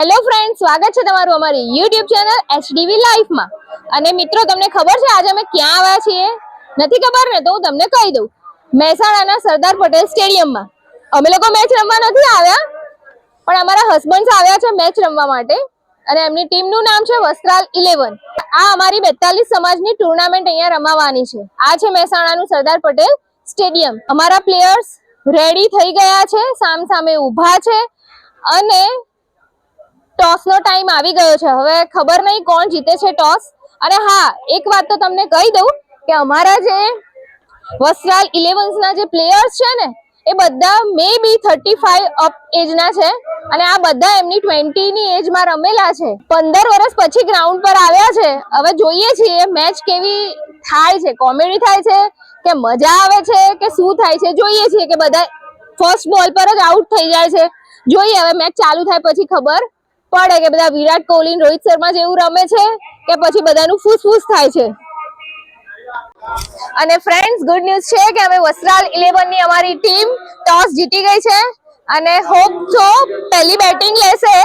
Hello friend, સ્વાગત છે તમારું અમારી YouTube ચેનલ HDV લાઈફ માં। અને મિત્રો, તમને ખબર છે આજે અમે ક્યાં આવ્યા છીએ? નથી ખબર ને તો હું તમને કહી દઉં। મહેસાણાના સરદાર પટેલ સ્ટેડિયમમાં અમે લોકો મેચ રમવા નથી આવ્યા, પણ અમારા હસબન્ડ્સ આવ્યા છે મેચ રમવા માટે, અને એમની ટીમનું નામ છે વસ્ત્રાલ 11। આ અમારી 42 સમાજની ટુર્નામેન્ટ અહીંયા રમાવાની છે। આ છે મહેસાણાનું સરદાર પટેલ સ્ટેડિયમ। અમારા પ્લેયર્સ રેડી થઈ ગયા છે, સામ સામે ઊભા છે, અને टॉस नो टाइम આવી ગયો છે। હવે ખબર નહીં કોણ જીતે છે ટॉस। અને હા, એક વાત તો તમને કહી દઉં કે અમારા જે વસ્ત્રાલ 11s ના જે પ્લેયર્સ છે ને, એ બધા મે બી 35 અપ એજ ના છે, અને આ બધા એમની 20 ની એજ માં રમેલા છે। 15 વર્ષ પછી ગ્રાઉન્ડ પર આવ્યા છે। હવે જોઈએ છીએ મેચ કેવી થાય છે, કોમેડી થાય છે કે મજા આવે છે કે શું થાય છે। જોઈએ છીએ કે બધા ફર્સ્ટ બોલ પર જ આઉટ થઈ જાય છે। જોઈએ હવે મેચ ચાલુ થાય પછી ખબર પડે કે બધા વિરાટ કોહલી, રોહિત શર્મા જેવું રમે છે કે પછી બધાનું ફૂસફૂસ થાય છે। અને ફ્રેન્ડ્સ, ગુડ ન્યૂઝ છે કે અમે વસ્ત્રાલ 11 ની અમારી ટીમ ટોસ જીતી ગઈ છે, અને હોપ સો પહેલી બેટિંગ લેશે।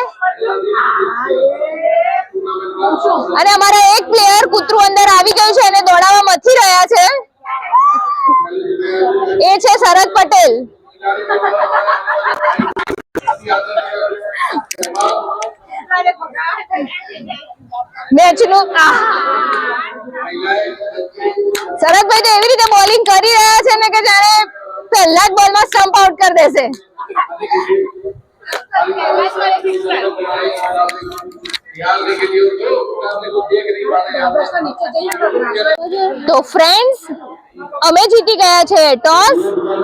અને અમારા એક પ્લેયર કૂતરું અંદર આવી ગયું છે અને દોડાવવા મથી રહ્યા છે, એ છે શરદ પટેલ। મેચનું શરદભાઈ તો એવી રીતે બોલિંગ કરી રહ્યા છે ને કે જાણે પહેલા જ બોલમાં સ્ટમ્પ આઉટ કરી દેશે। તો ફ્રેન્ડ્સ, અમે જીતી ગયા છે ટોસ,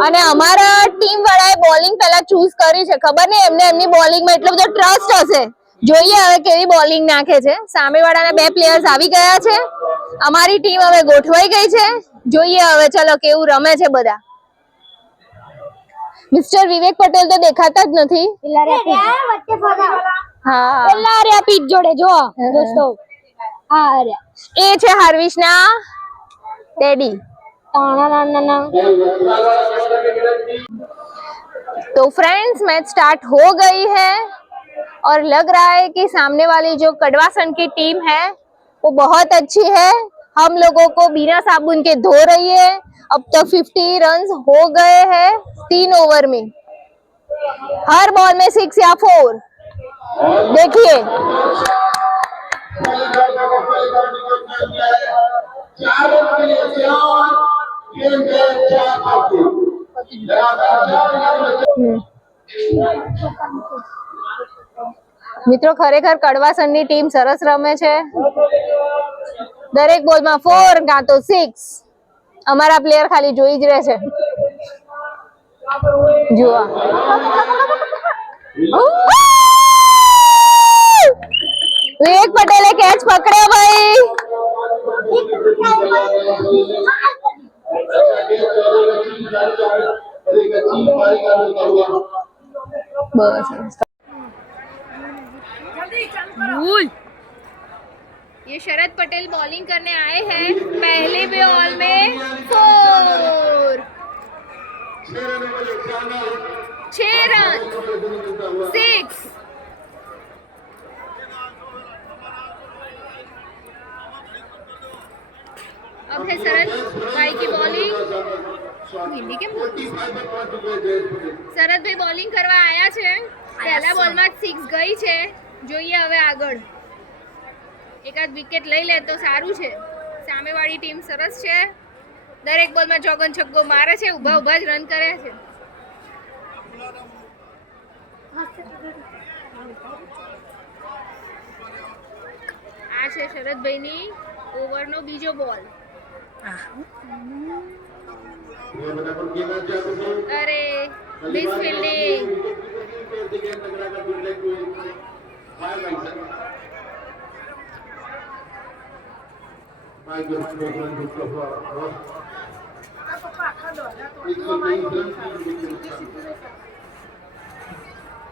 અને અમારા ટીમ વાળાએ બોલિંગ પહેલા ચૂઝ કરી છે। ખબર નહીં એમને એમની બોલિંગમાં એટલો બધો ટ્રસ્ટ હશે। જોઈએ હવે કેવી બોલિંગ નાખે છે। સામેવાળાના બે પ્લેયર્સ આવી ગયા છે, અમારી ટીમ હવે ગોઠવાઈ ગઈ છે। જોઈએ હવે ચલો કેવું રમે છે બધા। મિસ્ટર વિવેક પટેલ તો દેખાતા જ નથી। હા, પેલા પીચ જોડે જો દોસ્તો, એ છે હાર્વિશના ડેડી। तो फ्रेंड्स, मैच स्टार्ट हो गई है, और लग रहा है कि सामने वाली जो कड़वासन की टीम है वो बहुत अच्छी है। हम लोगों को बिना साबुन के धो रही है। अब तक 50 रन हो गए हैं 3 ओवर में, हर बॉल में 6 या 4। देखिए, મિત્રો ખરેખર કડવાસનની ટીમ સરસ રમે છે। દરેક બોલમાં 4 કાં તો 6। અમારા પ્લેયર ખાલી જોઈ જ રહે છે। જુઓ, વિવેક પટેલે કેચ પકડ્યો ભાઈ। बस ये शरद पटेल बॉलिंग करने आए हैं। पहले बॉल में 4, 6 रन, 6। अब है शरद भाई की बॉलिंग। हिंदी કેમ બોલતી? શરદ ભાઈ બોલિંગ કરવા આયા છે। પહેલા બોલમાં 6 ગઈ છે। જોઈએ હવે આગળ એકાદ વિકેટ લઈ લે તો સારું છે। સામેવાળી ટીમ સરસ છે, દરેક બોલમાં ચોગન છગ્ગો મારે છે, ઊભા ઊભા જ રન કરે છે। આ છે શરદભાઈની ઓવરનો બીજો બોલ। अरे मिस फील्डिंग।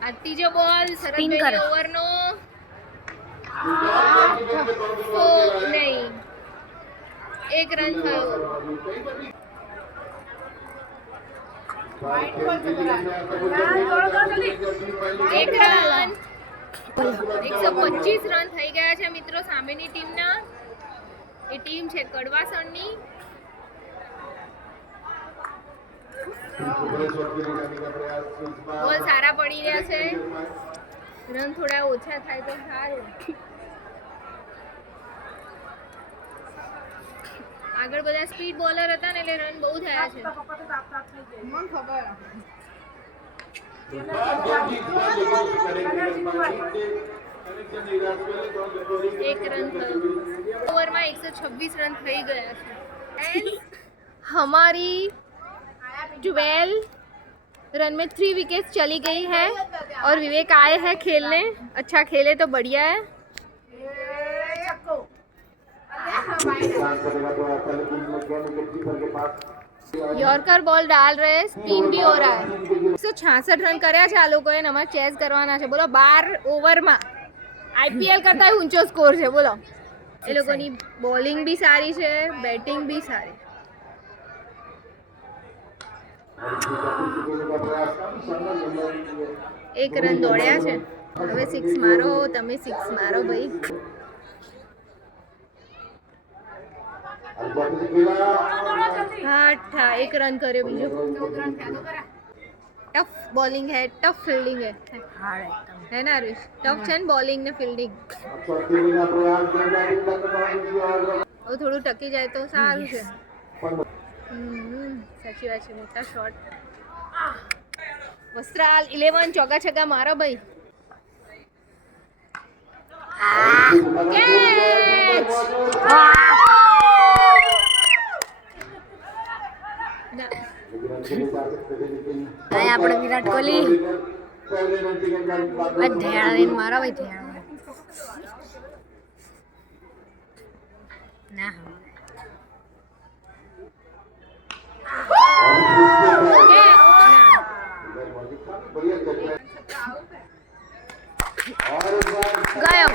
આ ત્રીજો બોલ શરદભાઈ ઓવરનો। નહીં, 1 રન થયો। एक रन। 125 રન થઈ ગયા છે મિત્રો સામેની ટીમના. એ ટીમ છે કડવાસણની. બોલ સારા પડી રહ્યા છે. રન થોડા ઓછા થાય તો સારું. આગળ બધા સ્પીડ બોલર હતા ને એટલે રન બહુ થયા છે. મને ખબર. एक रन ओवर में 126 रन થઈ ગયા છે. हमारी 12 रन में 3 विकेट्स चली गई है और विवेक आए हैं खेलने. अच्छा खेले तो बढ़िया है. यॉर्कर बॉल डाल रहे हैं. स्पिन भी हो रहा है. 166 रन કર્યા છે આ લોકોએ. નંબર ચેસ કરવાના છે. બોલો 12 ઓવરમાં આઈપીએલ કરતા ઊંચો સ્કોર છે. બોલો એ લોકોની બોલિંગ બી સારી છે, બેટિંગ બી સારી. એક રન દોડ્યા છે. હવે 6 મારો. તમે 6 મારો ભાઈ. हाँ एक रन करे बीजो. टफ बॉलिंग है, टफ फील्डिंग है ना हरीश? टफ है बॉलिंग ने फील्डिंग. वो थोड़ું ટકી જાય તો સારું છે. સાચી વાત છે. મોટા શોટ. વસ્ત્રાલ 11 ચોગા છગ્ગા મારો ભાઈ. કેચ. આપણે વિરાટ કોહલી મારા ભાઈ ના ગયો.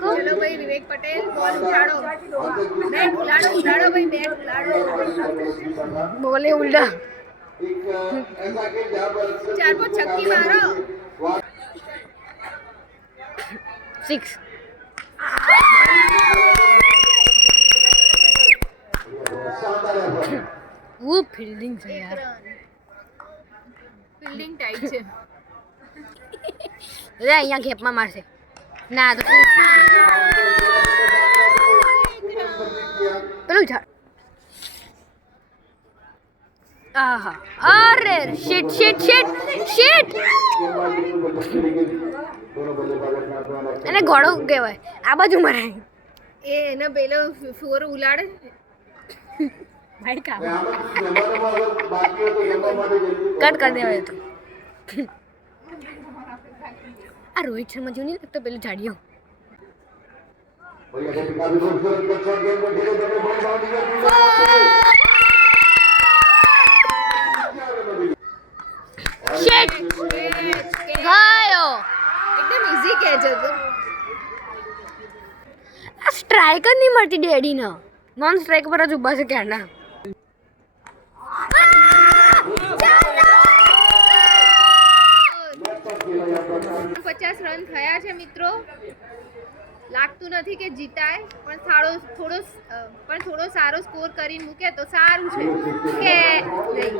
चलो भाई विवेक पटेल बॉल उछाड़ो. बैट उछाड़ो. उछाड़ो भाई बैट उछाड़ो. बोले उल्टा. 4-5 छक्की मारो. 6. वो फील्डिंग છે યાર. ફિલ્ડિંગ ટાઈટ છે. રે અહીંયા ગેપમાં મારશે. ના તો પેલું ઝાડ. આહા. અરે શિટ શિટ શિટ શિટ. એને ઘોડો કહેવાય. આ બાજુ મરાય. એ એને પેલો ફોર ઉલાડે. भाई का कट कर दे तो. आ रोहित शर्मा जो नहीं लगता पहले झाड़ियों. शिट गयो. एकदम इजी कैच હતો. આ સ્ટ્રાઇકર નહીં મળતી ડેડી ના. नॉन स्ट्राइक पर आज उभा से कहना. 50 રન થયા છે મિત્રો. લાગતું નથી કે જીતાય પણ થોડો સારો સ્કોર કરીને મૂકે તો સારું છે કે નહીં.